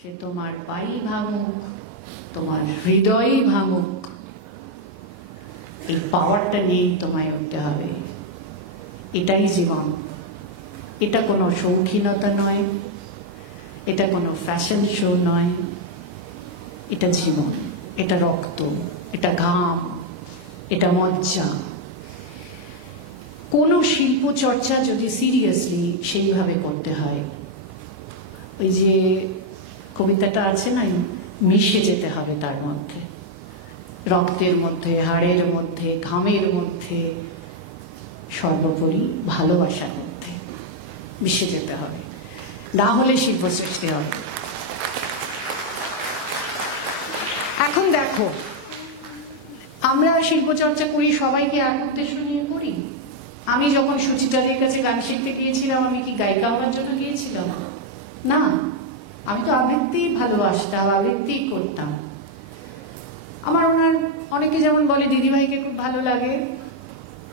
সে তোমার পাই ভাঙুক, তোমার হৃদয় ভাঙুক, এই পাওয়ারটা নিয়েই তোমায় উঠতে হবে। এটাই জীবন। এটা কোনো শৌখিনতা নয়, এটা কোনো ফ্যাশন শো নয়, এটা জীবন, এটা রক্ত, এটা ঘাম, এটা মজ্জা। কোনো শিল্প চর্চা যদি সিরিয়াসলি সেইভাবে করতে হয়, ওই যে কবিতাটা আছে না, মিশে যেতে হবে তার মধ্যে, রক্তের মধ্যে, হাড়ের মধ্যে, ঘামের মধ্যে, সর্বোপরি ভালোবাসার মধ্যে মিশে যেতে হবে, না হলে শিল্প সৃষ্টি হবে। এখন দেখো, আমরা শিল্প চর্চা করি, সবাইকে এক উদ্দেশ্য নিয়ে করি। আমি যখন সুচিত্রাদের কাছে গান শিখতে গিয়েছিলাম, আমি কি গায়িকা হওয়ার জন্য গিয়েছিলাম? না, আমি তো আবৃত্তি ভালোবাসতাম, আবৃত্তি করতাম। আমার ওনার অনেকে যেমন বলে দিদিভাইকে খুব ভালো লাগে,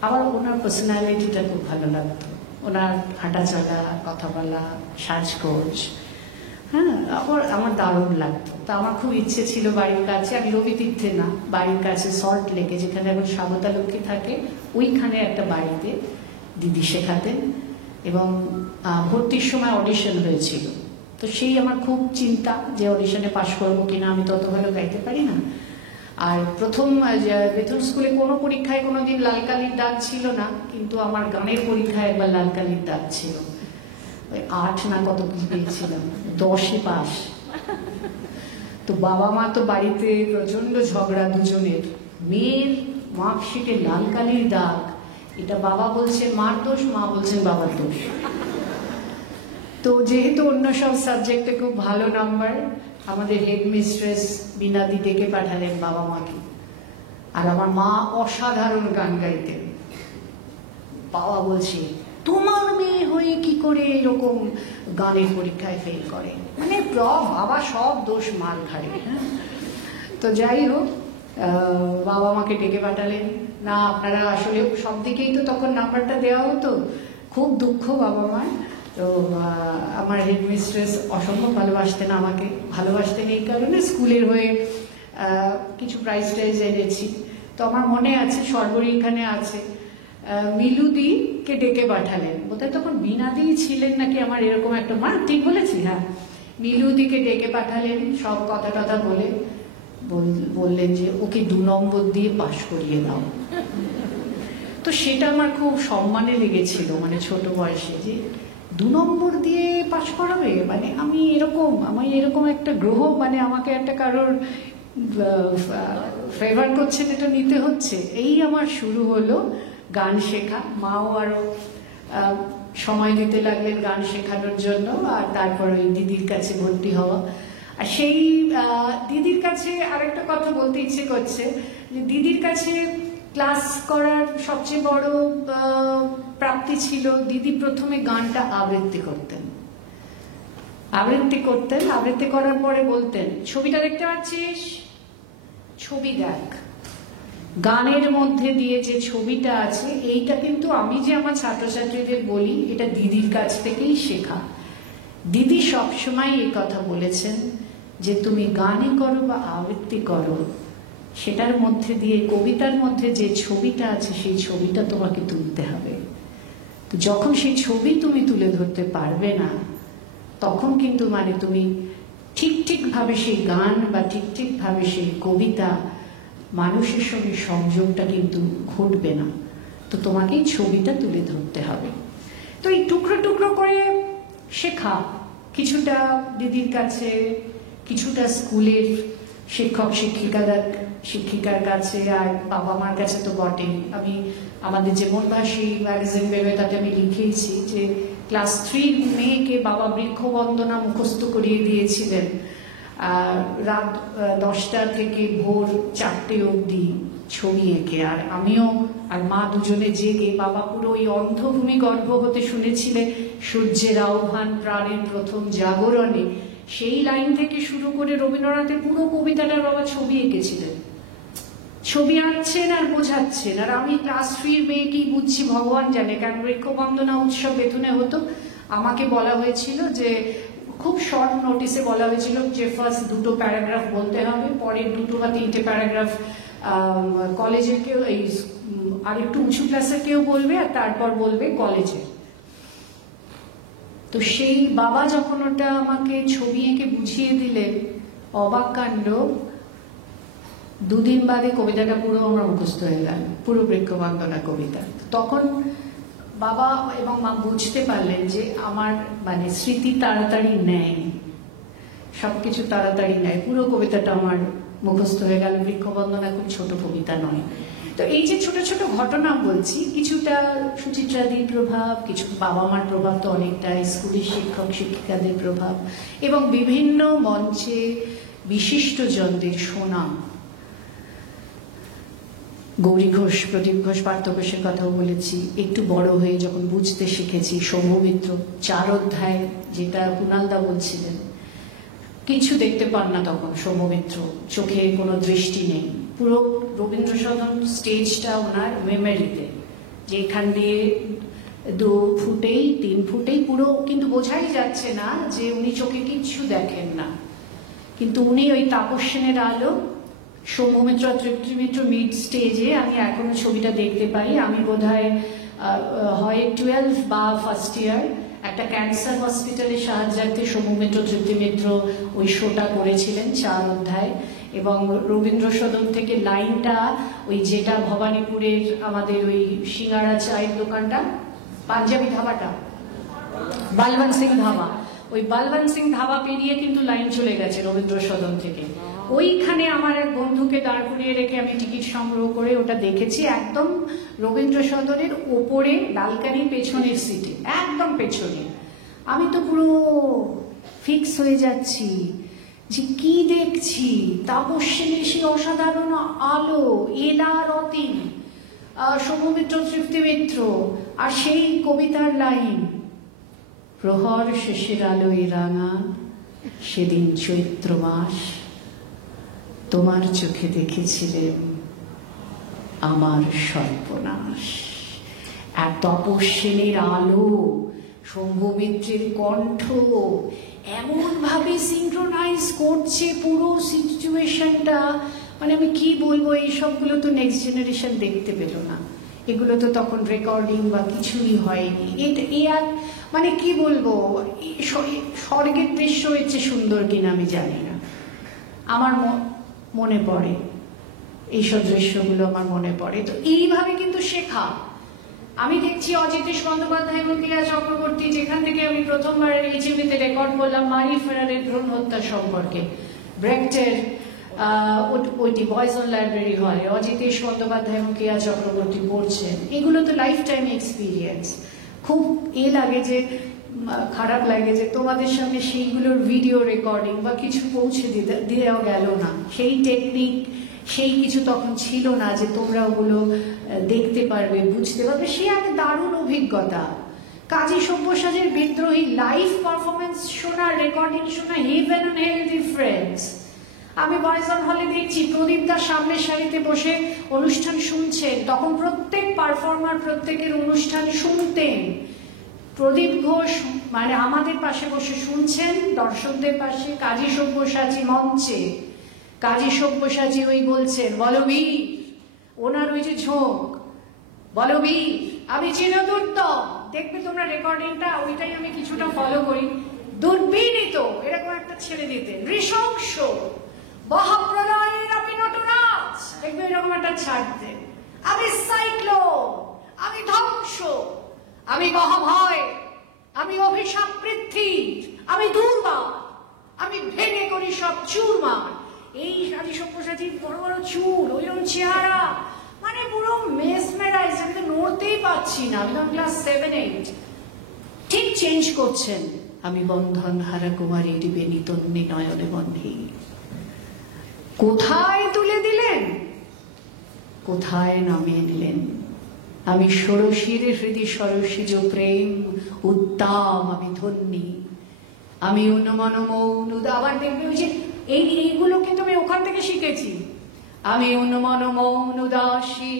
আবার ওনার পার্সোনালিটিটা খুব ভালো লাগতো, ওনার হাঁটা চলা, কথা বলা, সাজগোজ, হ্যাঁ, আবার আমার দারুণ লাগতো। তো আমার খুব ইচ্ছে ছিল বাড়ির কাছে, আমি রবিতীর্থে না, বাড়ির কাছে সল্ট লেকে, যেখানে এখন স্বাগতা লক্ষ্মী থাকে, ওইখানে একটা বাড়িতে দিদি শেখাতেন, এবং ভর্তির সময় অডিশন হয়েছিল। তো সেই আমার খুব চিন্তা যে অডিশনে পাশ করবো কিনা, আমি তত ভালো গাইতে পারি না। আর প্রথম বেতন স্কুলে কোনো পরীক্ষায় কোনোদিন লাল কালির দাগ ছিল না, কিন্তু আমার গানের পরীক্ষায় একবার লাল কালির দাগ ছিল। ওই 8 না কত কি পেয়েছিলাম, 10-এ পাস। তো বাবা মা তো বাড়িতে প্রচন্ড ঝগড়া দুজনের, মেয়ের মার্কশিটে লাল কালির দাগ, এটা বাবা বলছেন মার দোষ, মা বলছেন বাবার দোষ। তো যেহেতু অন্য সব সাবজেক্টে খুব ভালো নাম্বার, আমাদের হেডমিস্ট্রেস বিনাদি ডেকে পাঠালেন বাবা মাকে। আর আমার মা অসাধারণ গান গাইতেন। বাবা বলছে, তোমার মেয়ে হয়ে কি করে এরকম গানের পরীক্ষায় ফেল করে, মানে বাবা সব দোষ মার ঘাড়ে। তো যাই হোক, বাবা মাকে ডেকে পাঠালেন। না, আপনারা আসলে সব দিকেই তো তখন নাম্বারটা দেওয়া হতো, খুব দুঃখ বাবা মার। তো আমার হেডমিস্ট্রেস অসম্ভব ভালোবাসতেন আমাকে, ভালোবাসতেন এই কারণে স্কুলের হয়ে কিছু প্রাইজ টাইজ এনেছি। তো আমার মনে আছে, সর্বরী এখানে আছে, মিলুদিকে ডেকে পাঠালেন, বোধহয় তখন বিনাদি ছিলেন নাকি, আমার এরকম একটা, মা ঠিক বলেছি? হ্যাঁ, মিলুদিকে ডেকে পাঠালেন, সব কথা টথা বলে বললেন যে ওকে 2 নম্বর দিয়ে পাশ করিয়ে দাও। তো সেটা আমার খুব সম্মানে লেগেছিল, মানে ছোট বয়সে, যে 2 নম্বর দিয়ে পাশ করাবে, মানে আমি এরকম একটা গ্রহ, মানে আমাকে একটা কারোর ফেভার করছেন, এটা নিতে হচ্ছে। এই আমার শুরু হলো গান শেখা। মাও আরো সময় দিতে লাগলেন গান শেখানোর জন্য, আর তারপর ওই দিদির কাছে ভর্তি হওয়া। আর সেই দিদির কাছে আরেকটা কথা বলতে ইচ্ছে করছে, যে দিদির কাছে ক্লাস করার সবচেয়ে বড় প্রাপ্তি ছিল, দিদি প্রথমে গানটা আবৃত্তি করতেন। আবৃত্তি করার পরে বলতেন, ছবিটা দেখতে পাচ্ছিস, ছবি দেখ, গানের মধ্যে দিয়ে যে ছবিটা আছে, এইটা কিন্তু আমি যে আমার ছাত্রছাত্রীদের বলি, এটা দিদির কাছ থেকেই শেখা। দিদি সবসময় এই কথা বলেছেন যে তুমি গানে করো বা আবৃত্তি করো, সেটার মধ্যে দিয়ে, কবিতার মধ্যে যে ছবিটা আছে, সেই ছবিটা তোমাকে তুলতে হবে। তো যখন সেই ছবি তুমি তুলে ধরতে পারবে না, তখন কিন্তু মানে তুমি ঠিকভাবে সেই গান বা ঠিকভাবে সেই কবিতা, মানুষের সঙ্গে সংযোগটা কিন্তু ঘটবে না। তো তোমাকেই ছবিটা তুলে ধরতে হবে। তো এই টুকরো টুকরো করে শেখা, কিছুটা দিদির কাছে, কিছুটা স্কুলের শিক্ষিকার কাছে, আর বাবা মার কাছে তো বটেই। আমি আমাদের যে মনভাসী ম্যাগাজিন বেরোয়, তাতে আমি লিখেইছি যে ক্লাস 3 মেয়েকে বাবা বৃক্ষবন্দনা মুখস্থ করিয়ে দিয়েছিলেন, রাত 10টা থেকে ভোর 4টে অবধি ছবি এঁকে। আর আমিও আর মা দুজনে জেগে, বাবা পুরো ওই অন্ধভূমি গর্ভ হতে শুনেছিলেন সূর্যের আহ্বান প্রাণের প্রথম জাগরণে, সেই লাইন থেকে শুরু করে রবীন্দ্রনাথের পুরো কবিতাটার বাবা ছবি এঁকেছিলেন। ছবি আঁকছেন আর বোঝাচ্ছেন, আর আমি ক্লাস 3 মেয়ে কি বুঝছি ভগবান জানে। কারণ বৃক্ষবন্দনা উৎসব বেতনে হতো, আমাকে বলা হয়েছিল যে খুব শর্ট নোটিসে বলা হয়েছিল যে ফার্স্ট 2টো প্যারাগ্রাফ বলতে হবে, পরের 2টো বা 3টে প্যারাগ্রাফ কলেজের কেউ, এই আর একটু উঁচু ক্লাসের কেউ বলবে, আর তারপর বলবে কলেজের। তো সেই বাবা যখন ওটা আমাকে ছবি এঁকে বুঝিয়ে দিলেন, অবাক কাণ্ড, 2 দিন বাদে কবিতাটা পুরো আমার মুখস্থ হয়ে গেল, পুরো বৃক্ষবন্দনা কবিতা। তখন বাবা এবং মা বুঝতে পারলেন যে আমার মানে স্মৃতি তাড়াতাড়ি নেয়, সবকিছু তাড়াতাড়ি নেয়, পুরো কবিতাটা আমার মুখস্থ হয়ে গেল। বৃক্ষবন্দনা খুব ছোট কবিতা নয়। তো এই যে ছোট ছোট ঘটনা বলছি, কিছুটা সুচিত্রাদির প্রভাব, কিছু বাবা মার প্রভাব তো অনেকটাই, স্কুলের শিক্ষক শিক্ষিকাদের প্রভাব, এবং বিভিন্ন মঞ্চে বিশিষ্টজনদের শোনা। গৌরী ঘোষ, প্রদীপ ঘোষ, পার্থ ঘোষের কথাও বলেছি। একটু বড় হয়ে যখন বুঝতে শিখেছি, সৌম্যমিত্র 4 অধ্যায়, যেটা কুণালদা বলছিলেন, কিছু দেখতে পান না তখন সৌম্যমিত্র, চোখে কোনো দৃষ্টি নেই। পুরো রবীন্দ্র সদন স্টেজটা ওনার মেমোরিতে, যে এখান দিয়ে 2 ফুটেই 3 ফুটেই পুরো, কিন্তু বোঝাই যাচ্ছে না যে উনি চোখে কিচ্ছু দেখেন না, কিন্তু উনি ওই তাপস সেনের আলো, সৌম্যমিত্র তৃপ্তিমিত্র মিড স্টেজে, আমি এখনো ছবিটা দেখতে পাই। আমি বোধহয় হয় 12 বা ফার্স্ট ইয়ার, একটা ক্যান্সার হসপিটালে সাহায্যার্থে সৌম্যমিত্র তৃপ্তিমিত্র ওই শোটা করেছিলেন 4 অধ্যায়। এবং রবীন্দ্র সদন থেকে লাইনটা, ওই যেটা ভবানীপুরের আমাদের ওই সিঙ্গাড়া চায়ের দোকানটা, পাঞ্জাবি ধাবাটা, বালবন্ত সিং ধাবা, ওই বালবন্ত সিং ধাবা পেরিয়ে কিন্তু লাইন চলে গেছে রবীন্দ্র সদন থেকে। ওইখানে আমার এক বন্ধুকে দাঁড় করিয়ে রেখে আমি টিকিট সংগ্রহ করে ওটা দেখেছি, একদম রবীন্দ্র সদনের ওপরে লালকানির পেছনের সিটে, একদম পেছনে। আমি তো পুরো ফিক্স হয়ে যাচ্ছি যে কি দেখছি, তাপস সেনের সেই অসাধারণ আলো, এলা রতিন, সৌম্যমিত্র তৃপ্তিমিত্র, আর সেই কবিতার লাইন, প্রহর শেষের আলোয় রাঙা সেদিন চৈত্র মাস, তোমার চোখে দেখেছিলেন আমার সর্বনাশ। আর তাপস সেনের আলো, সৌম্যমিত্রের কণ্ঠ, এমন ভাবে সিনক্রোনাইজ করছে পুরো সিচুয়েশনটা, মানে আমি কি বলবো, এই সবগুলো তো নেক্সট জেনারেশন দেখতে পেল না, এগুলো তো তখন রেকর্ডিং বা কিছুই হয়নি। আর মানে কি বলবো, স্বর্গের দৃশ্য হচ্ছে সুন্দর কিনা আমি জানি না, আমার মনে পড়ে এইসব দৃশ্যগুলো, আমার মনে পড়ে। তো এইভাবে কিন্তু শেখা। আমি দেখছি অজিতেশ বন্দ্যোপাধ্যায় এবং প্রিয়া চক্রবর্তী, যেখান থেকে আমি প্রথমবার এইচএমভিতে রেকর্ড করলাম মারি ফেরারের ভ্রূণ হত্যা সম্পর্কে, ব্রেক্টের ওইটি বয়েজ অন লাইব্রেরি হলে অজিতেশ বন্দ্যোপাধ্যায় এবং প্রিয়া চক্রবর্তী পড়ছেন। এগুলো তো লাইফ টাইম এক্সপিরিয়েন্স। খুব লাগে যে, খারাপ লাগে যে তোমাদের সামনে সেইগুলোর ভিডিও রেকর্ডিং বা কিছু পৌঁছে দিয়েও গেল না, সেই টেকনিক সেই কিছু তখন ছিল না যে তোমরা ওগুলো দেখতে পারবে, বুঝতে পারবে। সে এক দারুণ অভিজ্ঞতা। কাজী সব্যসাচীর বিদ্রোহী লাইভ পারফরমেন্স শোনা, রেকর্ডিং শোনা, হেভেন অ্যান্ড হেল ডিফারেন্স। আমি বয়েজন হলে দেখছি প্রদীপ দা সামনের সারিতে বসে অনুষ্ঠান শুনছেন, তখন প্রত্যেক পারফর্মার প্রত্যেকের অনুষ্ঠান শুনতেন। প্রদীপ ঘোষ মানে আমাদের পাশে বসে শুনছেন, দর্শকদের পাশে। কাজী সব্যসাচী মঞ্চে, কাজী সব্যসাচী ওই বলছেন বলো বীর, ওনার ওই যে ঝোঁক, বলো বীর আমি চিরদুর্দম। দেখবে তোমরা রেকর্ডিংটা, ওইটাই আমি কিছুটা ফলো করি। দুর্বিনীত এরকম একটা ছেড়ে দিতে, নৃশংস মহাপ্রলয়ের আমি নটরাজ, দেখবে এরকম একটা ছাড়তে। আমি সাইক্লোন, আমি ধ্বংস, আমি মহাভয়, আমি অভিশাপ পৃথ্বীর, আমি দুর্বার, আমি ভেঙে করি সব চুরমার। এই কাজী সব্যসাচীর বড় বড় চুল, ওইরকম চেহারা, মানে পুরো মেসমেরাইজ, আমি তো নড়তেই পারছি না। আমি তখন ক্লাস 7-8। ঠিক চেঞ্জ করছেন, আমি বন্ধন হারা কুমারী ডিবেনি তন্নি নয়নে বন্ধি। কোথায় তুলে দিলেন, কোথায় নামিয়ে নিলেন। আমি ষোড়শীর হৃদি সরসিজ প্রেম উত্তাম আমি ধন্যী, আমি উন্মন মৌন। আবার দেখবে ওই যে এইগুলো কিন্তু আমি ওখান থেকে শিখেছি। আমি উন্মন মৌন উদাসী,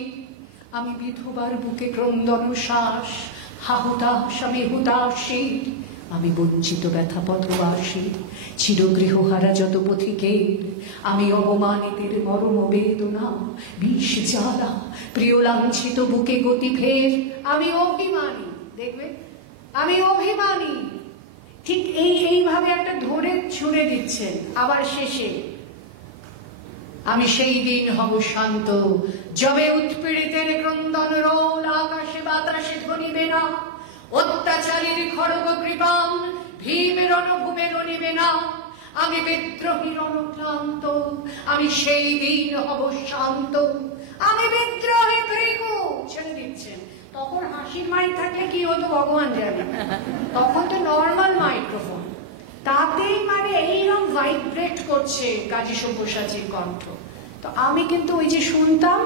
আমি বিধবার বুকে ক্রন্দন শ্বাস, হাহুতাস আমি হুতাশী, আমি বঞ্চিত ব্যথা পথবাসী, চিরগৃহহারা যত পথিকের, আমি অবমানিতের মরম বেদনা, বিষ জ্বালা প্রিয় লাঞ্ছিত বুকে গতি ফের, আমি অভিমানী। দেখবে, আমি অভিমানী। ঠিক এইভাবে একটা ধরে ছুঁড়ে দিচ্ছেন। আবার শেষে, আমি সেই দিন হব শান্ত, যবে উৎপীড়িতের ক্রন্দন রোল আকাশে বাতাসে ধ্বনিবে না, অত্যাচারীর খড়গ কৃপাম ভীম রণভূমে রণিবে না, আমি বিদ্রোহী রণক্লান্ত, আমি সেই দিন হব শান্ত, আমি বিদ্রোহী ভৃগু। ছেড়ে দিচ্ছেন। তখন হাসির মাইক থাকলে কি হতো ভগবান জানে, তখন তো নর্মাল মাইক্রোফোন, তাতেই মানে এইরকম ভাইব্রেট করছে কাজী সব্যসাচীর কণ্ঠ। তো আমি কিন্তু ওই যে শুনতাম,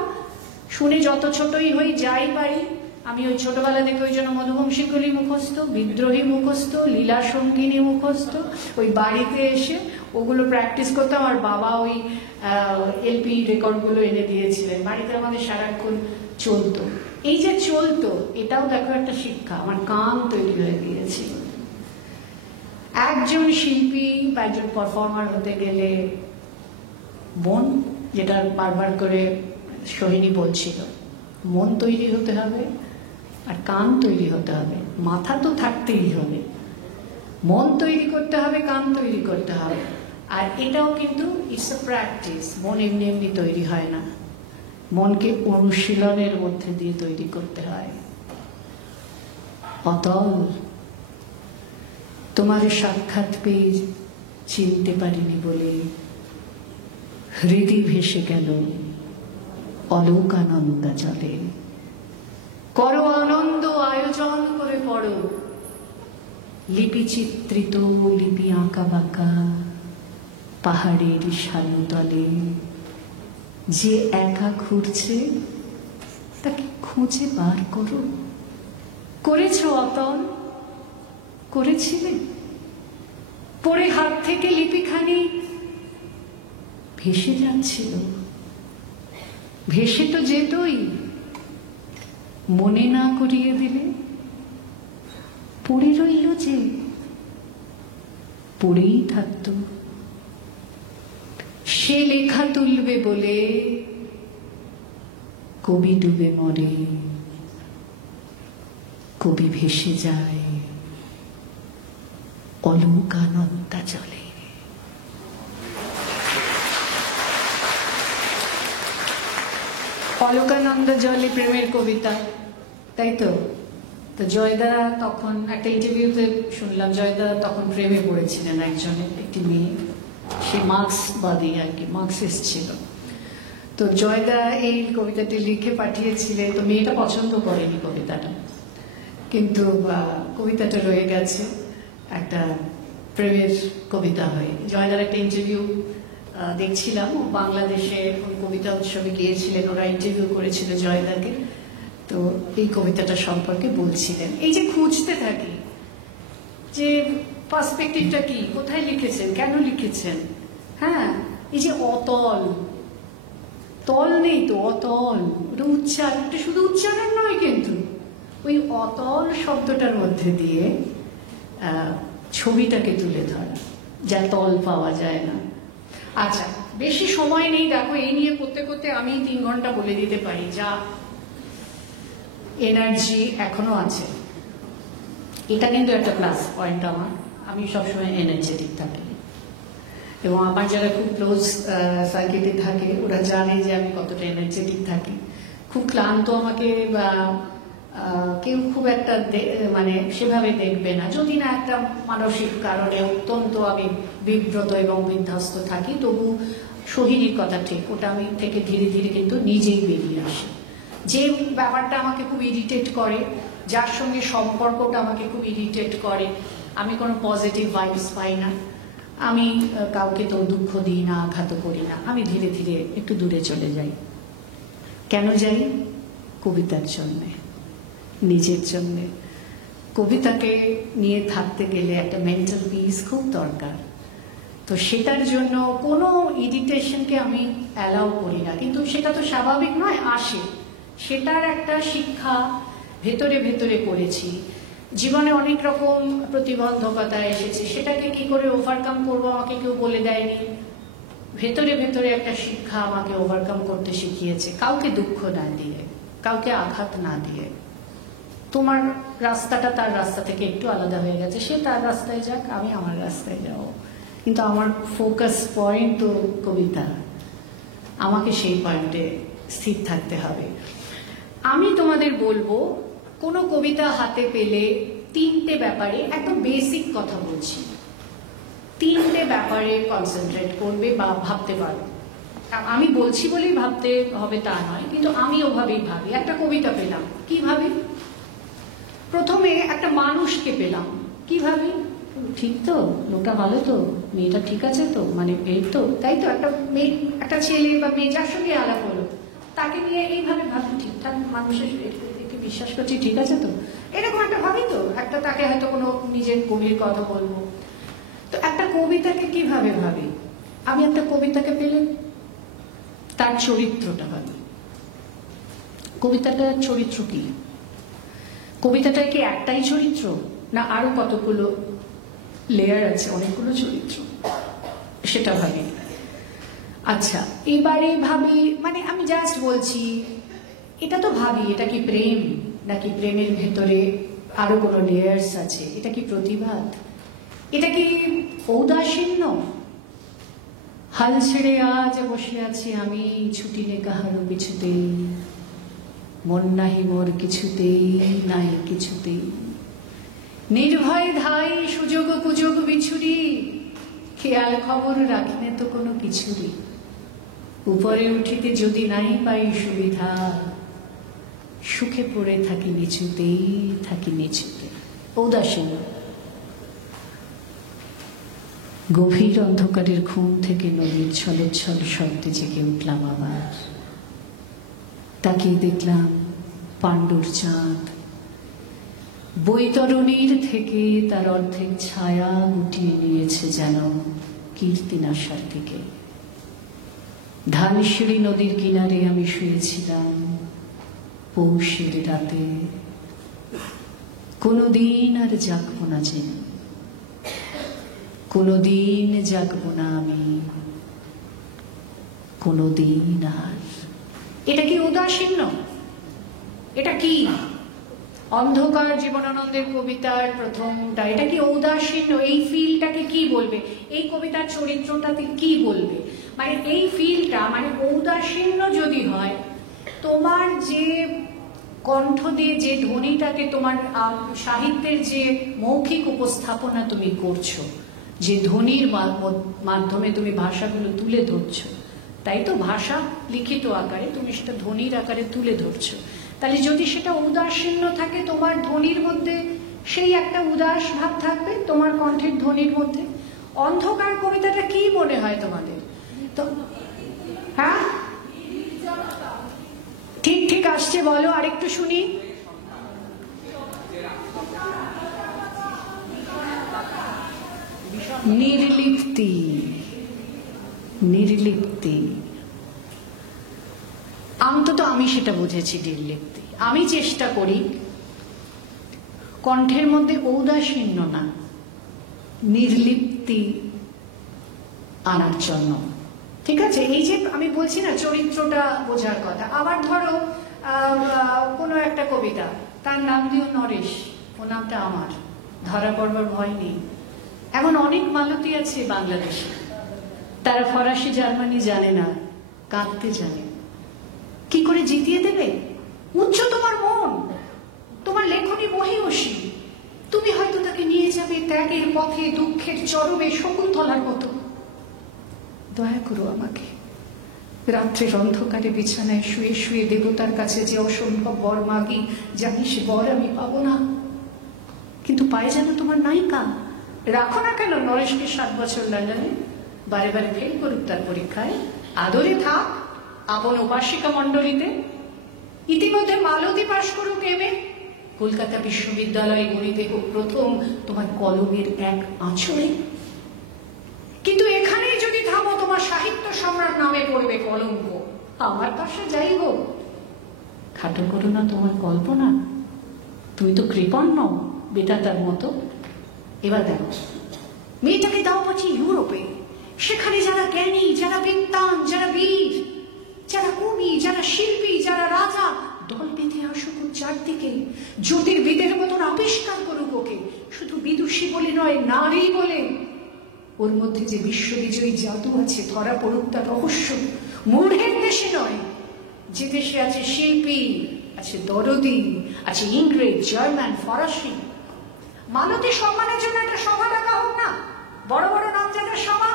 শুনে যত ছোটই হই যাই পারি, আমি ওই ছোটবেলা থেকে ওই জন্য মধুবংশীগুলি মুখস্থ, বিদ্রোহী মুখস্থ, লীলা সঙ্গিনী মুখস্থ, ওই বাড়িতে এসে ওগুলো প্র্যাকটিস করতাম। আর বাবা ওই এলপি রেকর্ডগুলো এনে দিয়েছিলেন, বাড়িতে আমাদের সারাক্ষণ চলতো। এই যে চলতো, এটাও দেখো একটা শিক্ষা, আমার কান তৈরি হয়ে গিয়েছিল। একজন শিল্পী বা একজন পারফর্মার হতে গেলে মন, যেটা বারবার করে সোহিনী বলছিল, মন তৈরি হতে হবে আর কান তৈরি হতে হবে। মাথা তো থাকতেই হবে, মন তৈরি করতে হবে, কান তৈরি করতে হবে। আর এটাও কিন্তু ইটস আ প্র্যাকটিস। মন এমনি এমনি তৈরি হয় না, মনকে অনুশীলনের মধ্যে দিয়ে তৈরি করতে হয়। অতল, তোমার সাক্ষাৎ পেয়ে চিনতে পারিনি বলে হৃদয় ভেসে গেল অলোকানন্দা জলে। করো আনন্দ আয়োজন করে পড়ো, লিপি চিত্রিত লিপি আঁকা বাঁকা পাহাড়ের শালুতলে, যে একা ঘুরছে তাকে খুঁজে বার করো। করেছ অতল, করেছিলে? পরে হাত থেকে লিপিখানি ভেসে যাচ্ছিল, ভেসে তো যেতই, মনে না করিয়ে দিলে পড়ে রইল যে, পড়েই থাকত। সে লেখা তুলবে বলে কবি ডুবে মরে, কবি ভেসে যায় অলোকানন্দা জলে। অলোকানন্দা জলে প্রেমের কবিতা, তাই তো? তো জয়দা তখন একটা ইন্টারভিউতে শুনলাম, জয়দা তখন প্রেমে পড়েছিলেন একজনের, একটি মেয়ে, সে মার্ক্সবাদী আর কি, মার্ক্সিস্ট ছিল। তো জয়দা এই কবিতাটি লিখে পাঠিয়েছিলেন। তো মেয়েটা পছন্দ করেনি কবিতাটা, কিন্তু কবিতাটা রয়ে গেছে একটা প্রেমের কবিতা হয়ে। জয়দার একটা ইন্টারভিউ দেখছিলাম, ও বাংলাদেশে ওই কবিতা উৎসবে গিয়েছিলেন, ওরা ইন্টারভিউ করেছিল জয়দাকে। তো এই কবিতাটা সম্পর্কে বলছিলেন, এই যে খুঁজতে থাকি যে পার্সপেক্টিভটা কি, কোথায় লিখেছেন, কেন লিখেছেন। হ্যাঁ, এই যে অতল, তল নেই তো, অতল, ওটা উচ্চারণ, ওটা শুধু উচ্চারণ নয়, কিন্তু ওই অতল শব্দটার মধ্যে দিয়ে ছবিটাকে তুলে ধরা, যা তল পাওয়া যায় না। আচ্ছা, বেশি সময় নেই, দেখো এই নিয়ে করতে করতে আমি 3 ঘন্টা বলে দিতে পারি, যা এনার্জি এখনো আছে। এটা কিন্তু একটা প্লাস পয়েন্ট আমার, আমি সবসময় এনার্জেটিক থাকি। এবং আমার যারা খুব ক্লোজ সার্কিটে থাকে ওরা জানে যে আমি কতটা এনার্জেটিক থাকি। খুব ক্লান্ত আমাকে বা কেউ খুব একটা মানে সেভাবে দেখবে না, যদি না একটা মানসিক কারণে অত্যন্ত আমি বিব্রত এবং বিধ্বস্ত থাকি। তবু সোহিনীর কথা ঠিক, ওটা আমি থেকে ধীরে ধীরে কিন্তু নিজেই বেরিয়ে আসি। যে ব্যাপারটা আমাকে খুব ইরিটেট করে, যার সঙ্গে সম্পর্কটা আমাকে খুব ইরিটেট করে, আমি কোনো পজিটিভ ভাইবস পাই না, আমি কাউকে তো দুঃখ দিই না, আঘাত করি না, আমি ধীরে ধীরে একটু দূরে চলে যাই। কেন যাই? কবিতার জন্যে, নিজের জন্যে। কবিতাকে নিয়ে থাকতে গেলে একটা মেন্টাল পিস খুব দরকার। তো সেটার জন্য কোনো ইরিটেশনকে আমি অ্যালাউ করি না, কিন্তু সেটা তো স্বাভাবিক নয়, আসে। সেটার একটা শিক্ষা ভেতরে ভেতরে করেছি। জীবনে অনেক রকম প্রতিবন্ধকতা এসেছে, সেটাকে কি করে ওভারকাম করবো আমাকে কেউ বলে দেয়নি। ভেতরে ভেতরে একটা শিক্ষা আমাকে ওভারকাম করতে শিখিয়েছে, কাউকে দুঃখ না দিয়ে, কাউকে আঘাত না দিয়ে। তোমার রাস্তাটা তার রাস্তা থেকে একটু আলাদা হয়ে গেছে, সে তার রাস্তায় যাক, আমি আমার রাস্তায় যাব, কিন্তু আমার ফোকাস পয়েন্ট তো কবিতা, আমাকে সেই পয়েন্টে স্থির থাকতে হবে। আমি তোমাদের বলবো, কোনো কবিতা হাতে পেলে তিনটে ব্যাপারে, একটা বেসিক কথা বলছি, তিনটে ব্যাপারে কনসেন্ট্রেট করবে বা ভাবতে পারো। আমি বলছি বলেই ভাবতে হবে তা নয়, কিন্তু আমি ওভাবেই ভাবি। একটা কবিতা পেলাম, কি ভাবি? প্রথমে একটা মানুষকে পেলাম, কি ভাবি? ঠিক তো, লোকটা ভালো তো, মেয়েটা ঠিক আছে তো, মানে এই তো, তাই তো, একটা মেয়ে, একটা ছেলে বা মেয়ে যার সঙ্গে আলাপ হলো, তাকে নিয়ে এইভাবে ভাবি, ঠিকঠাক মানুষের বিশ্বাস করছি, ঠিক আছে তো, এরকম একটা ভাবি তো। একটা তাকে হয়তো কোনো নিজের কবির কথা বলবো, তো একটা কবিতাকে কিভাবে ভাবি? আমি একটা কবিতাকে পেলে তার চরিত্রটা ভাবি। কবিতাটার চরিত্র কি? কবিতাটা কি একটাই চরিত্র, না আরো কতগুলো লেয়ার আছে, অনেকগুলো চরিত্র, সেটা ভাবি। আচ্ছা, এবারে ভাবি, মানে আমি জাস্ট বলছি, এটা তো ভাবি, এটা কি প্রেম, নাকি প্রেমের ভেতরে আরো কোনো লেয়ার্স আছে? এটা কি প্রতিবাদ? এটা কি ঔদাসীন্য? হাল ছেড়ে আজ বসে আছি আমি, ছুটি নে কাহারো পিছুতেই, মন নাহি মোর কিছুতেই, নাই কিছুতেই, নির্ভয় ধাই সুযোগ কুযোগ বিছুরি, খেয়াল খবর রাখিনে তো কোনো কিছুরই, উপরে উঠিতে যদি নাই পাই সুবিধা, সুখে পড়ে থাকি নিচুতেই, থাকি নিচুতে। ঔদাসীন্য। গভীর অন্ধকারের ঘুম থেকে নদীর ছলছল শব্দে জেগে উঠলাম আবার। তাকিয়ে দেখলাম পাণ্ডুর চাঁদ বৈতরণীর থেকে তার অর্ধেক ছায়া গুটিয়ে নিয়েছে যেন কীর্তিনাশার দিকে। ধানসিঁড়ি নদীর কিনারে আমি শুয়েছিলাম পৌষের রাতে। কোনোদিন আর জাগবো না যে, কোনোদিন জাগবো না আমি, কোনোদিন আর। এটা কি উদাসীন্য? এটা কি অন্ধকার জীবনানন্দের কবিতার প্রথমটা? এটা কি ঔদাসীন্য? এই ফিলটাকে কি বলবে? এই কবিতার চরিত্রটাতে কি বলবে? মানে এই ফিলটা, মানে ঔদাসীন্য যদি হয়, তোমার যে কণ্ঠ দিয়ে যে ধ্বনিটাকে, তোমার সাহিত্যের যে মৌখিক উপস্থাপনা তুমি করছো, যে ধ্বনির মাধ্যমে তুমি ভাষাগুলো তুলে ধরছো, তাই তো ভাষা লিখিত আকারে, তুমি সেটা ধ্বনির আকারে তুলে ধরছো। তাহলে যদি সেটা উদাসীন্য থাকে, তোমার ধ্বনির মধ্যে সেই একটা উদাস ভাব থাকবে, তোমার কণ্ঠের ধ্বনির মধ্যে। অন্ধকার কবিতাটা কি মনে হয় তোমাদের? তো হ্যাঁ, ঠিক ঠিক আসছে, বলো আরেকটু শুনি। নির্লিপ্তি, নির্লিপ্তি, অন্তত আমি সেটা বুঝেছি, নির্লিপ্তি। আমি চেষ্টা করি কণ্ঠের মধ্যে ঔদাসীন্য না, নির্লিপ্তি আনার জন্য। ঠিক আছে? এই যে আমি বলছি না চরিত্রটা বোঝার কথা। আবার ধরো কোনো একটা কবিতা, তার নাম দিও নরেশ, ও নামটা আমার, ধরা পড়বার ভয় নেই। এমন অনেক মালতী আছে বাংলাদেশে, তারা ফরাসি জার্মানি জানে না, কাঁদতে জানে। কি করে জিতিয়ে দেবে? উচ্চ তোমার মন, তোমার লেখনী মহিষী, তুমি হয়তো তাকে নিয়ে যাবে ত্যাগের পথে, দুঃখের চরমে, শকুন্তলার মতো। দয়া করো আমাকে, রাত্রের অন্ধকারে বিছানায় শুয়ে শুয়ে দেবতার কাছে যে অসম্ভব বর মাগি, জানি সে বর আমি পাবো না, কিন্তু পায়ে যেন তোমার নায়িকা। রাখো না কেন নরেশকে 7 বছর লন্ডনে, বারে বারে ফেল করুক তার পরীক্ষায়, আদরে থাক আপন উপাসিকা মণ্ডলীতে। ইতিমধ্যে মালতী পাশ করুক এমএ, কলকাতা বিশ্ববিদ্যালয়ে গণিতে হোক প্রথম তোমার কলমের এক আঁচড়ে। কিন্তু এখানেই যদি থামো, তোমার সাহিত্য সম্রাট নামে পড়বে কলঙ্ক। আমার পাশে যাই হোক, খাটো করো না তোমার কল্পনা, তুমি তো কৃপণ নও, বেটাটার মতো। এবার দেখো, মেয়েটাকে দাও পাচ্ছি ইউরোপে, সেখানে যারা জ্ঞানী, যারা বিদ্বান, যারা বীর, যারা কবি, যারা শিল্পী, যারা রাজা দল বেঁধে আসুক চারদিকে, জ্যোতির্বিদের মতন আবিষ্কার করুক ওকে, শুধু বিদুষী বলে নয়, নারী বলে। ওর মধ্যে যে বিশ্ববিজয়ী জাদু আছে ধরা পড়ুক তার রহস্য। মূঢ়ের দেশে নয়, যে দেশে আছে শিল্পী, আছে দরদি, আছে ইংরেজ, জার্মান, ফরাসি। মালতী সম্মানের জন্য একটা সভা ডাকা হোক না, বড় বড় নামজাদার সভা।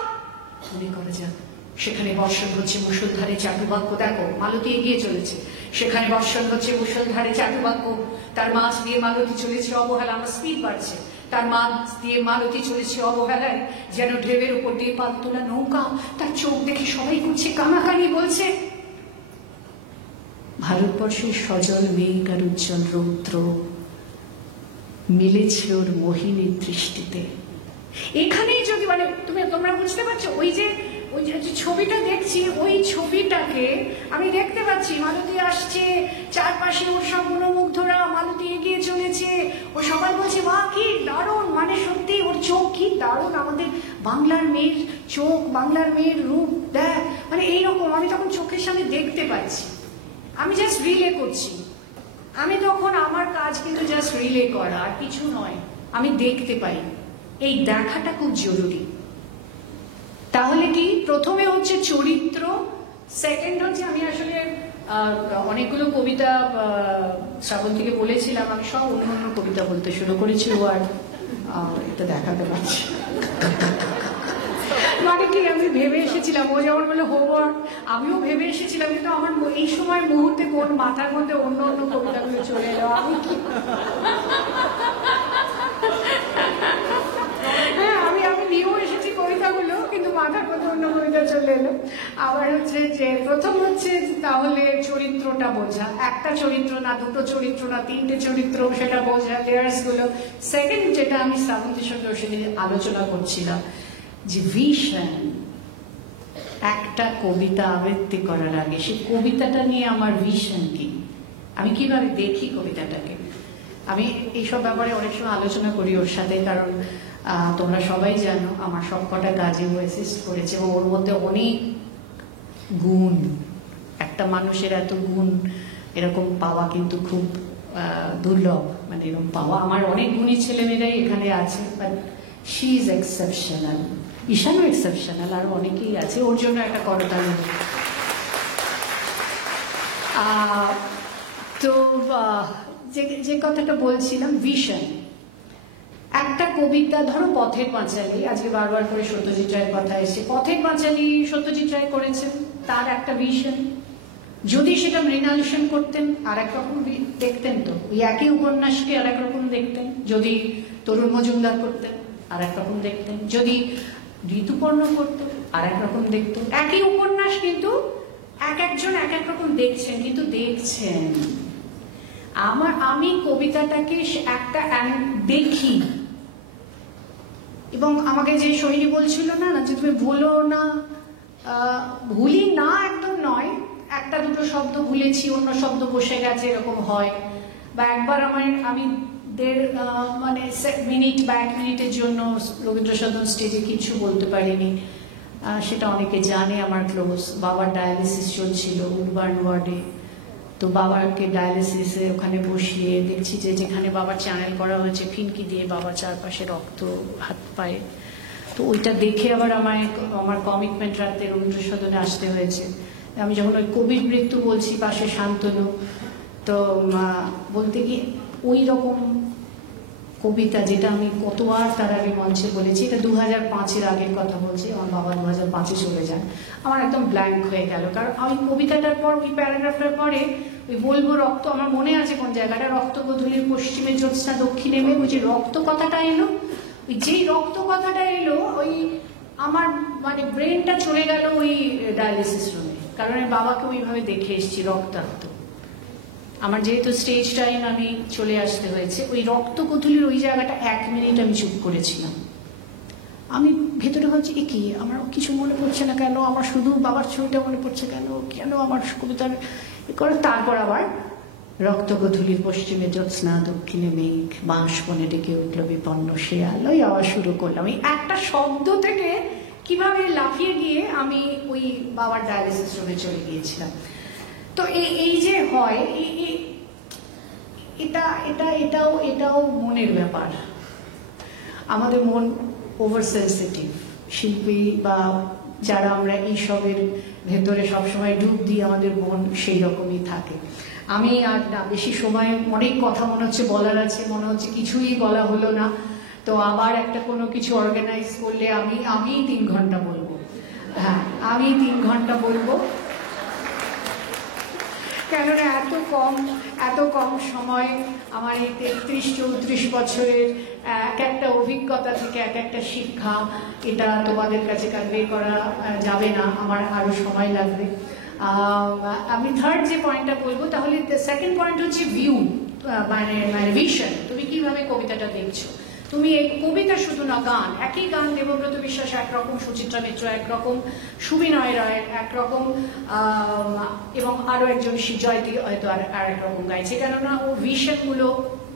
মনে করা যাক সেখানে বর্ষণ হচ্ছে মুষলধারে চাটুবাক্য। দেখো মালতী এগিয়ে চলেছে, সেখানে বর্ষণ হচ্ছে মুষলধারে চাটুবাক্য। তার মাছ দিয়ে মালতী চলেছে অবহেলা, আমার স্পিড বাড়ছে। তার মাছ দিয়ে মালতী চলেছে অবহেলায়, যেন ঢেউয়ের উপর দিয়ে পাত তোলা নৌকা। তার চোখ দেখে সবাই করছে কানাকানি, বলছে ভারতবর্ষের সজল মেঘ আর উজ্জ্বল রৌদ্র মিলেছে ওর মোহিনীর দৃষ্টিতে। এখানেই যদি মানে তোমরা বুঝতে পারছো, ওই যে ছবিটা দেখছি, ওই ছবিটাকে আমি দেখতে পাচ্ছি। মালতী আসছে, চারপাশে ওর সব মনোমুগ্ধরা, মালতী এগিয়ে চলেছে, ও সবাই বলছে মা কি দারুণ, মানে সত্যি ওর চোখ কি দারুণ, আমাদের বাংলার মেয়ের চোখ, বাংলার মেয়ের রূপ দেখ, মানে এইরকম আমি তখন চোখের সামনে দেখতে পাচ্ছি। আমি জাস্ট রিলে করছি, আমি তখন আমার কাজ কিন্তু জাস্ট রিলে করা, আর কিছু নয়। আমি দেখতে পাই, এই দেখাটা খুব জরুরি। তাহলে কি, প্রথমে হচ্ছে চরিত্র, সেকেন্ড হচ্ছে আমি আসলে অনেকগুলো কবিতা শ্রাবন্তীকে বলেছিলাম, আমি সব অন্য অন্য কবিতা বলতে শুরু করেছি, ও আর এটা দেখাতে পারছি মানে কি আমি ভেবে এসেছিলাম, ও যেমন বলে হোমওয়ার্ক, আমিও ভেবে এসেছিলাম, কিন্তু আমার এই সময় মুহূর্তে কোন মাথার মধ্যে অন্য অন্য কবিতাগুলো চলে এলো। আমি কি হ্যাঁ, আমি নিয়েও এসেছি কবিতাগুলো, কিন্তু মাথার মধ্যে অন্য কবিতা চলে এলো। আবার হচ্ছে যে প্রথম হচ্ছে তাহলে চরিত্রটা বোঝা, একটা চরিত্র না, দুটো চরিত্র না, তিনটে চরিত্র, সেটা বোঝা, লেয়ার্স গুলো। সেকেন্ড যেটা আমি শ্রাবন্তীর সঙ্গে সেদিন আলোচনা করছিলাম, যে ভিশন। একটা কবিতা আবৃত্তি করার আগে সেই কবিতাটা নিয়ে আমার ভিশন কি, আমি কিভাবে দেখি কবিতাটাকে। আমি এইসব ব্যাপারে অনেক সময় আলোচনা করি ওর সাথে, কারণ তোমরা সবাই জানো আমার সবকটা কাজে ও অ্যাসিস্ট করেছে, এবং ওর মধ্যে অনেক গুণ। একটা মানুষের এত গুণ এরকম পাওয়া কিন্তু খুব দুর্লভ, মানে এরকম পাওয়া। আমার অনেক গুণী ছেলেমেয়েরাই এখানে আছে, বাট শি ইজ এক্সেপশনাল। ঈশানও এক্সেপশনাল, আরো অনেকেই আছে, ওর জন্য একটা করতালি। তো যে কথাটা বলছিলাম, ভিশন। একটা কবিতা ধরো পথের পাঁচালী, আজকে বারবার করে সত্যজিৎ রায়ের কথা এসেছে, পথের পাঁচালী সত্যজিৎ রায় করেছেন, তার একটা ভিশন। যদি সেটা মৃণাল সেন করতেন আর একরকম দেখতেন, তো ওই একই উপন্যাসকে আর একরকম দেখতেন। যদি তরুণ মজুমদার করতেন আর একরকম দেখতেন, যদি ঋতুপর্ণ করতেন আর একরকম দেখতেন। একই উপন্যাস কিন্তু এক একজন এক এক রকম দেখছেন, কিন্তু দেখছেন। আমি কবিতাটাকে একটা দেখি, এবং আমাকে যে সোহিনী বলছিল না যে তুমি ভুলো না, ভুলি না একদম নয়, একটা দুটো শব্দ ভুলেছি, অন্য শব্দ বসে গেছে, এরকম হয়। বা একবার আমি 1.5 মিনিট বা 1 মিনিটের জন্য রবীন্দ্র সদন স্টেজে কিছু বলতে পারিনি, সেটা অনেকে জানে, আমার ক্লোজ। বাবার ডায়ালিসিস চলছিল উডবার্ন ওয়ার্ডে, তো বাবাকে ডায়ালিসিসে ওখানে বসিয়ে দেখছি যে যেখানে বাবার চ্যানেল করা হয়েছে ফিনকি দিয়ে বাবার চারপাশে রক্ত হাত পায়ে। তো ওইটা দেখে আবার আমার কমিটমেন্ট রাখতে রবীন্দ্র সদনে আসতে হয়েছে। আমি যখন ওই কবির মৃত্যু বলছি, পাশে শান্তনু, তো বলতে গিয়ে ওই রকম কবিতা, যেটা আমি কতবার তার আগে মঞ্চে বলেছি, এটা 2005-এর আগের কথা বলছি, আমার বাবা 2005-এ চলে যান, আমার একদম ব্ল্যাঙ্ক হয়ে গেল। কারণ আমি কবিতাটার পর, ওই প্যারাগ্রাফটার পরে ওই বলবো রক্ত, আমার মনে আছে কোন জায়গাটা, রক্ত গধূলির পশ্চিমে জ্যোৎস্না দক্ষিণে মেঘ, ওই যে রক্ত কথাটা এলো, ওই যেই রক্ত কথাটা এলো, ওই আমার মানে ব্রেনটা চলে গেল ওই ডায়ালিসিস রুমে। কারণ আমি বাবাকে ওইভাবে দেখে এসেছি রক্তাক্ত। আমার যেহেতু স্টেজ টাইম, আমি চলে আসতে হয়েছে। ওই রক্ত গধূলির ওই জায়গাটা 1 মিনিট আমি চুপ করেছিলাম। আমি ভেতরে ভাবছি কি আমার কিছু মনে পড়ছে না কেন, আমার শুধু বাবার ছবিটা মনে পড়ছে কেন, কেন আমার কবিতার করে। তারপর আবার রক্তগধূলির পশ্চিমে জ্যোৎস্না, দক্ষিণে মেঘ, বাঁশ বনে ডেকে উঠল বিপন্ন শেয়াল, ওই আওয়াজ শুরু করলাম। এই একটা শব্দ থেকে কিভাবে লাফিয়ে গিয়ে আমি ওই বাবার ডায়ালিসিস রুমে চলে গিয়েছিলাম। তো এই যে হয়, এটাও মনের ব্যাপার। আমাদের মন ওভার সেন্সিটিভ। শিল্পী বা যারা আমরা এইসবের ভেতরে সবসময় ডুব দিই, আমাদের মন সেই রকমই থাকে। আমি আর না, বেশি সময়, অনেক কথা মনে হচ্ছে বলার আছে, মনে হচ্ছে কিছুই বলা হলো না। তো আবার একটা কোনো কিছু অর্গানাইজ করলে আমি 3 ঘন্টা বলবো। হ্যাঁ, আমি 3 ঘন্টা বলবো, কেননা এত কম সময় আমার এই 33-34 বছরের এক একটা অভিজ্ঞতা থেকে এক একটা শিক্ষা, এটা তোমাদের কাছে কনভে করা যাবে না, আমার আরো সময় লাগবে। আমি থার্ড যে পয়েন্টটা বলবো, তাহলে সেকেন্ড পয়েন্ট হচ্ছে ভিউ, মানে ভিশন। তুমি কিভাবে কবিতাটা দেখছো। তুমি এই কবিতা শুধু না, গান, একই গান দেবব্রত বিশ্বাস একরকম, সুচিত্রা মিত্র একরকম, সুবিনয় রায় একরকম, এবং আরো একজন জয়তী হয়তো আর একরকম গাইছে, কেননা ও ভিশনগুলো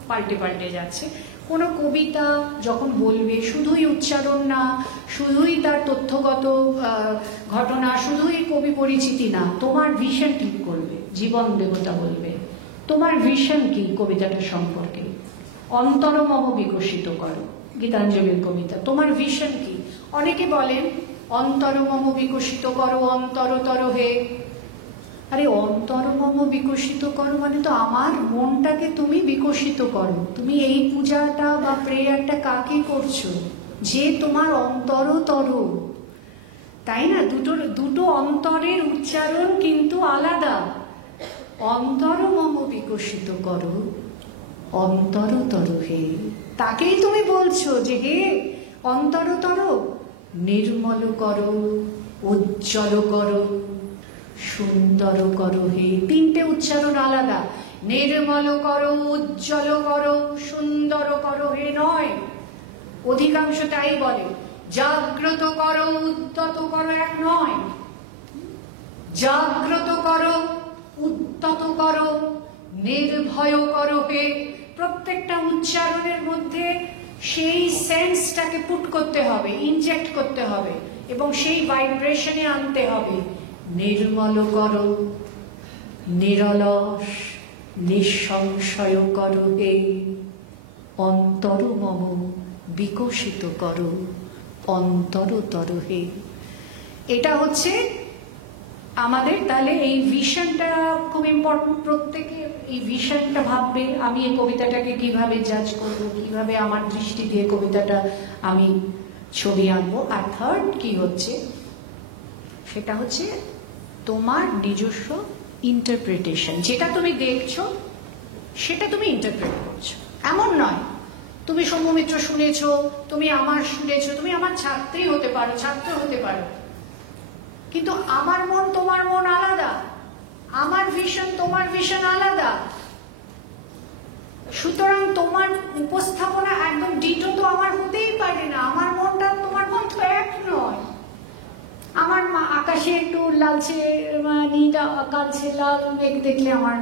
পাল্টে যাচ্ছে। কোনো কবিতা যখন বলবে, শুধুই উচ্চারণ না, শুধুই তার তথ্যগত ঘটনা, শুধুই কবি পরিচিতি না, তোমার ভিশন ঠিক করবে। জীবন দেবতা বলবে, তোমার ভিশন কি কবিতাটা সম্পর্কে, অন্তরমহ বিকশিত করো, গীতাঞ্জলির কবিতা। তোমার ভিশন কি? অনেকে বলেন অন্তরমহ বিকশিত করো, অন্তরতর হে। আরে অন্তরমম বিকশিত করো মানে তো আমার মনটাকে তুমি বিকশিত করো। তুমি এই পূজাটা বা প্রেয়ারটা কাকে করছো? যে তোমার অন্তরতর, তাই না? দুটো অন্তরের উচ্চারণ কিন্তু আলাদা। অন্তরমম বিকশিত করো, অন্তরতর হে, তাকেই তুমি বলছো যে হে অন্তরতর, নির্মল করো, উজ্জ্বল করো, সুন্দর করো হে। 3টে উচ্চারণ আলাদা। নির্মল করো, উজ্জ্বল করো, সুন্দর করো হে নয়। অধিকাংশ তাই বলে। জাগ্রত করো, উদ্যত করো এক নয়। জাগ্রত করো, উদ্যত করো, নির্ভয় করো হে। প্রত্যেকটা উচ্চারণের মধ্যে সেই সেন্সটাকে পুট করতে হবে, ইনজেক্ট করতে হবে, এবং সেই ভাইব্রেশনে আনতে হবে। নির্মল করো, নিরলস নিঃসংশয় করো হে, অন্তর মম বিকশিত করো, অন্তরতর হে। এটা হচ্ছে আমাদের। তাহলে এই ভিশনটা খুব ইম্পর্টেন্ট। প্রত্যেকে এই ভিশনটা ভাববে, আমি এই কবিতাটাকে কিভাবে জাজ করব, কিভাবে আমার দৃষ্টি দিয়ে কবিতাটা আমি ছবি আনবো। আর থার্ড কি হচ্ছে, সেটা হচ্ছে তোমার নিজস্ব ইন্টারপ্রিটেশন। যেটা তুমি দেখছো সেটা তুমি ইন্টারপ্রেট করছো। এমন নয় তুমি সৌম্যমিত্র শুনেছো, তুমি আমার শুনেছো, তুমি আমার ছাত্রী হতে পারো, ছাত্র হতে পারো, কিন্তু আমার মন তোমার মন আলাদা, আমার ভিশন তোমার ভিশন আলাদা। সুতরাং তোমার উপস্থাপনা একদম ডিটো তো আমার হতেই পারে না। আমার মনটা তোমার মন তো এক নয়। আমার আকাশে একটু লালচে নীল, কালচে লাল মেঘ দেখলে আমার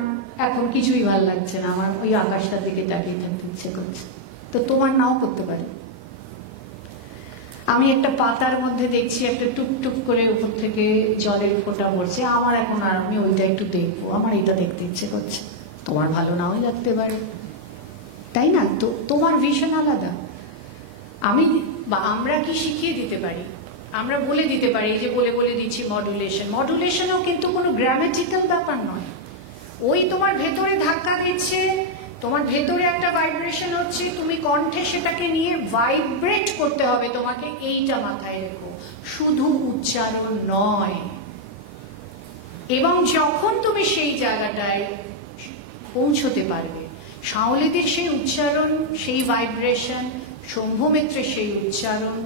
এখন কিছুই ভালো লাগছে না, আমার ওই আকাশটার দিকে তাকিয়ে থাকতে ইচ্ছে করছে। তো তোমার নাও করতে পারে। আমি একটা পাতার মধ্যে দেখছি একটা টুকটুক করে উপর থেকে জলের ফোঁটা পড়ছে, আমার এখন আর আমি ওইটা একটু দেখবো, আমার এটা দেখতে ইচ্ছে করছে। তোমার ভালো নাও লাগতে পারে, তাই না? তো তোমার ভিশন আলাদা। আমি বা আমরা কি শিখিয়ে দিতে পারি? আমরা বলে দিতে পারি, যে বলে দিচ্ছি মডুলেশন। মডুলেশনও কিন্তু কোনো গ্রামেটিক্যাল ব্যাপার নয়। ওই তোমার ভেতরে ধাক্কা দিচ্ছে, তোমার ভেতরে একটা ভাইব্রেশন হচ্ছে, তুমি কণ্ঠে সেটাকে নিয়ে ভাইব্রেট করতে হবে তোমাকে। এইটা মাথায় রেখো, শুধু উচ্চারণ নয়। এবং যখন তুমি সেই জায়গাটায় পৌঁছতে পারবে, সাঁওলেদের সেই উচ্চারণ, সেই ভাইব্রেশন, শম্ভুমিত্রের সেই উচ্চারণ,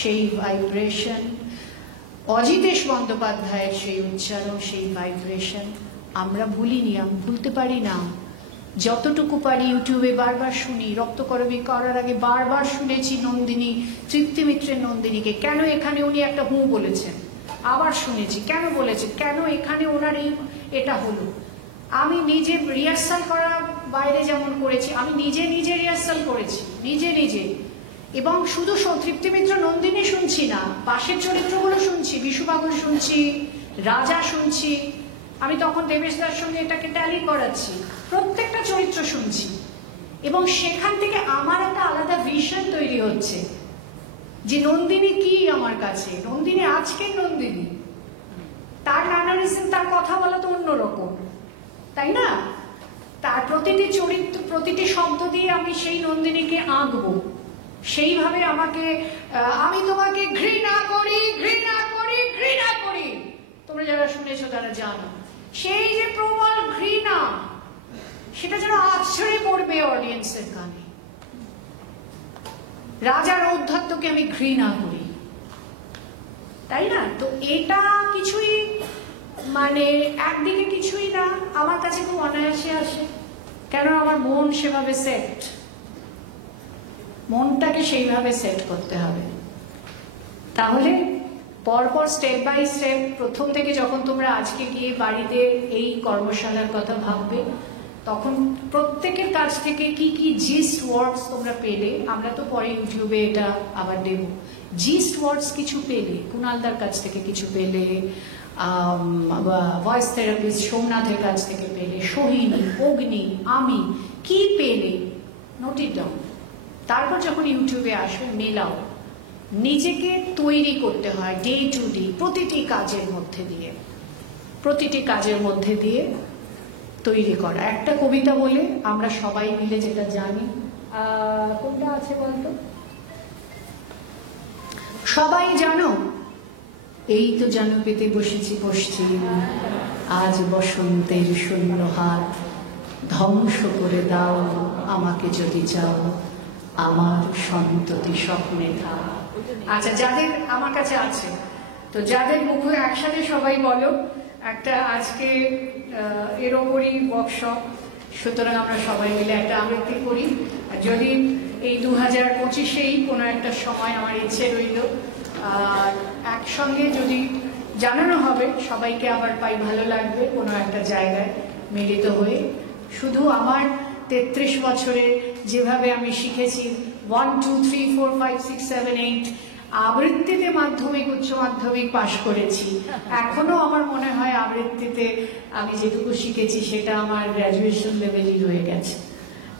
সেই ভাইব্রেশন, অজিতেশ বন্দ্যোপাধ্যায়ের সেই উচ্চারণ, সেই ভাইব্রেশন আমরা ভুলিনি, আমি ভুলতে পারি না। যতটুকু পারি ইউটিউবে বারবার শুনি। রক্তকরবী করার আগে বারবার শুনেছি নন্দিনী, তৃপ্তি মিত্রের নন্দিনীকে, কেন এখানে উনি একটা হু বলেছেন। আবার শুনেছি কেন বলেছেন, কেন এখানে ওনার এটা হলো। আমি নিজে রিহার্সাল করা বাইরে যেমন করেছি, আমি নিজে রিহার্সাল করেছি, নিজে। এবং শুধু তৃপ্তি মিত্র নন্দিনী শুনছি না, পাশের চরিত্রগুলো শুনছি, বিশুবাবু শুনছি, রাজা শুনছি। আমি তখন দেবেশদার সঙ্গে এটাকে ট্যালি করাচ্ছি, প্রত্যেকটা চরিত্র শুনছি। এবং সেখান থেকে আমার একটা আলাদা ভিশন তৈরি হচ্ছে যে নন্দিনী কি আমার কাছে, নন্দিনী আজকের নন্দিনী, তার ম্যানারিজম, তার কথা বলা তো অন্যরকম, তাই না? তার প্রতিটি চরিত্র, প্রতিটি শব্দ দিয়ে আমি সেই নন্দিনীকে আঁকবো, সেইভাবে আমাকে আমি তোমাকে ঘৃণা করি, তোমরা যারা শুনেছো তারা জানো, সেই যে প্রবল ঘৃণা, সেটা যেন আশ্রয় পড়বে অডিয়েন্সের কানে। রাজার ঔদ্ধত্যকে আমি ঘৃণা করি, তাই না? তো এটা কিছুই মানে একদিকে কিছুই না, আমার কাছে খুব অনায়াসে আসে, কেন আমার মন সেভাবে সেট, মনটাকে সেইভাবে সেট করতে হবে। তাহলে পরপর স্টেপ বাই স্টেপ, প্রথম থেকে যখন তোমরা আজকে গিয়ে বাড়িতে এই কর্মশালার কথা ভাববে, তখন প্রত্যেকের কাছ থেকে কি কি জিস্ট ওয়ার্ডস তোমরা পেলে, আমরা তো পরে ইউটিউবে এটা আবার দেব, জিস্ট ওয়ার্ডস কিছু পেলে, কুণালদার কাছ থেকে কিছু পেলে, ভয়েস থেরাপিস্ট সোমনাথের কাছ থেকে পেলে, সোহিনী, অগ্নি, আমি কি পেলে, নোট ইট ডাউন। তারপর যখন ইউটিউবে আসো, মেলাও, নিজেকে তৈরি করতে হয় ডে টু ডে, প্রতিটি কাজের মধ্যে দিয়ে তৈরি করা। একটা কবিতা বলে আমরা সবাই মিলে যেটা জানি, কোনটা আছে বলতো, সবাই জানো, এই তো জানো পেতে বসেছি পশ্চিম, আজ বসন্তের শূন্য হাত, ধ্বংস করে দাও আমাকে যদি চাও, আমার সন্ততি স্বপ্নে থাক। আচ্ছা, যাদের আমার কাছে আছে, তো যাদের মুখে একসাথে সবাই বলো, একটা আজকে এর ওপরই ওয়ার্কশপ, সুতরাং আমরা সবাই মিলে একটা আবৃত্তি করি। যদি এই 2025-এই কোনো একটা সময় আমার ইচ্ছে রইল, আর একসঙ্গে যদি জানানো হবে, সবাইকে আবার পাই, ভালো লাগবে কোনো একটা জায়গায় মিলিত হয়ে। শুধু আমার 33 বছরে যেভাবে আমি শিখেছি 1 2 3 4 5 6 7 8 আবৃত্তিতে মাধ্যমিক উচ্চ মাধ্যমিক পাশ করেছি, এখনো আমার মনে হয় আবৃত্তিতে আমি যেটুকু শিখেছি সেটা আমার গ্র্যাজুয়েশন লেভেলই রয়ে গেছে,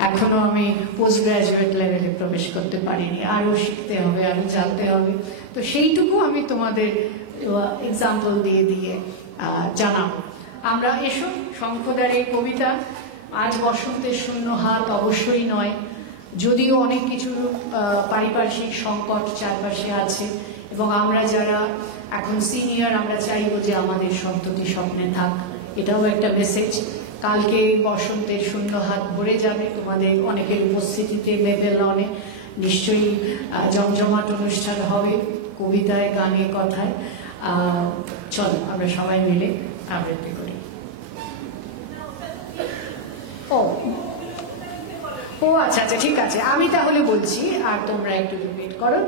এখনো আমি পোস্ট গ্র্যাজুয়েট লেভেলে প্রবেশ করতে পারিনি, আরো শিখতে হবে, আরো জানতে হবে। তো সেইটুকু আমি তোমাদের এক্সাম্পল দিয়ে জানাবো। আমরা এসো, শঙ্খদার এই কবিতা, আজ বসন্তের শূন্য হাত অবশ্যই নয়, যদিও অনেক কিছু পারিপার্শ্বিক সংকট চারপাশে আছে, এবং আমরা যারা এখন সিনিয়র, আমরা চাইবো যে আমাদের সন্ততি স্বপ্নে থাক, এটাও একটা মেসেজ। কালকে বসন্তের শূন্য হাত ভরে যাবে তোমাদের অনেকের উপস্থিতিতে, মেবেলনে নিশ্চয়ই জমজমাট অনুষ্ঠান হবে, কবিতায়, গানে, কথায়। চলো আমরা সবাই মিলে আবৃত্তি করি। ও আচ্ছা, ঠিক আছে, আমি তাহলে বলছি আর তোমরা একটু রিপিট করো।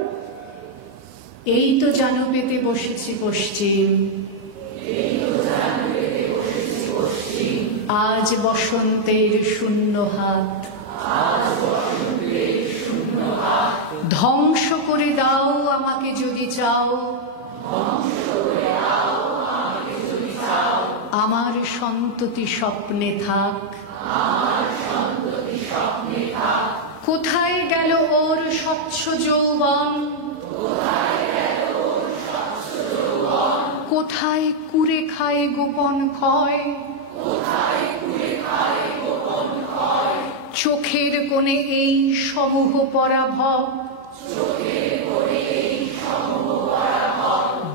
এই তো জানো পেতে বসেছি পশ্চিম, আজ বসন্তের শূন্য হাত, ধ্বংস করে দাও আমাকে যদি চাও, আমার সন্ততি স্বপ্নে থাক। কোথায় গেল ওর স্বচ্ছ যৌবন, কোথায় কুরে খায় গোপন ক্ষয়, চোখের কোণে এই সমূহ পরাভব,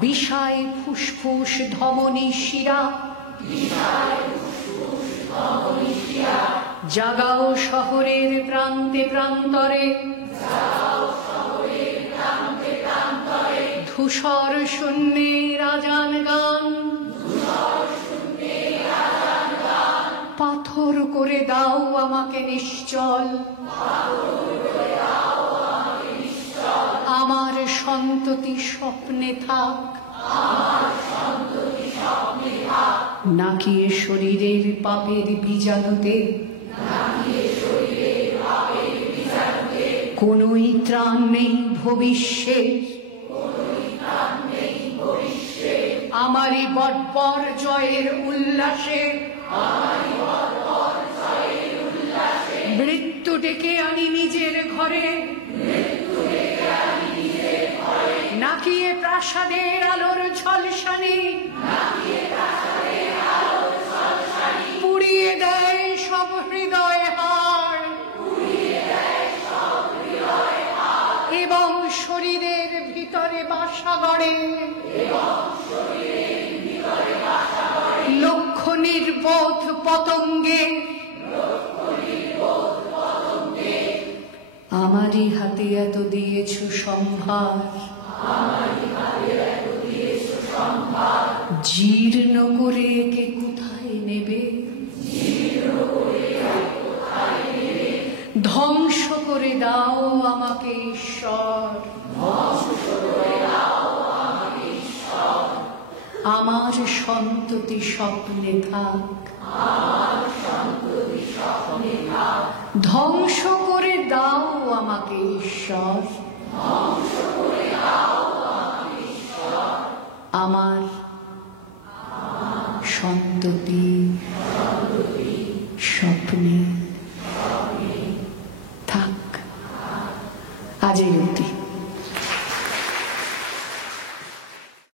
বিষায় ফুসফুস ধমনী শিরা, জাগাও শহরের প্রান্তে প্রান্তরে, ধূসর শূন্যে রাজান গান, পাথর করে দাও আমাকে নিশ্চল, আমার সন্ততি স্বপ্নে থাক। নাকি এ শরীরের পাপের বীজাণুতে কোনোই ত্রাণ নেই ভবিষ্যের, আমারই বর্বর জয়ের উল্লাসে মৃত্যু ডেকে আনি নিজের ঘরে, নাকি এ প্রাসাদের আলোর ঝলসানি পুড়িয়ে দেয় সব হৃদয় হাড় এবং শরীরের ভিতরে বাসা গড়ে লক্ষ নির্বোধ পতঙ্গে। আমারই হাতে এত দিয়েছ সম্ভার, জীর্ণ করে একে কোথায় নেবে, ধ্বংস করে দাও আমাকে ঈশ্বর, আমার সন্ততি স্বপ্নে থাক, ধ্বংস করে দাও আমাকে ঈশ্বর, আমার সন্ততি স্বপ্নে থাক। আজ এই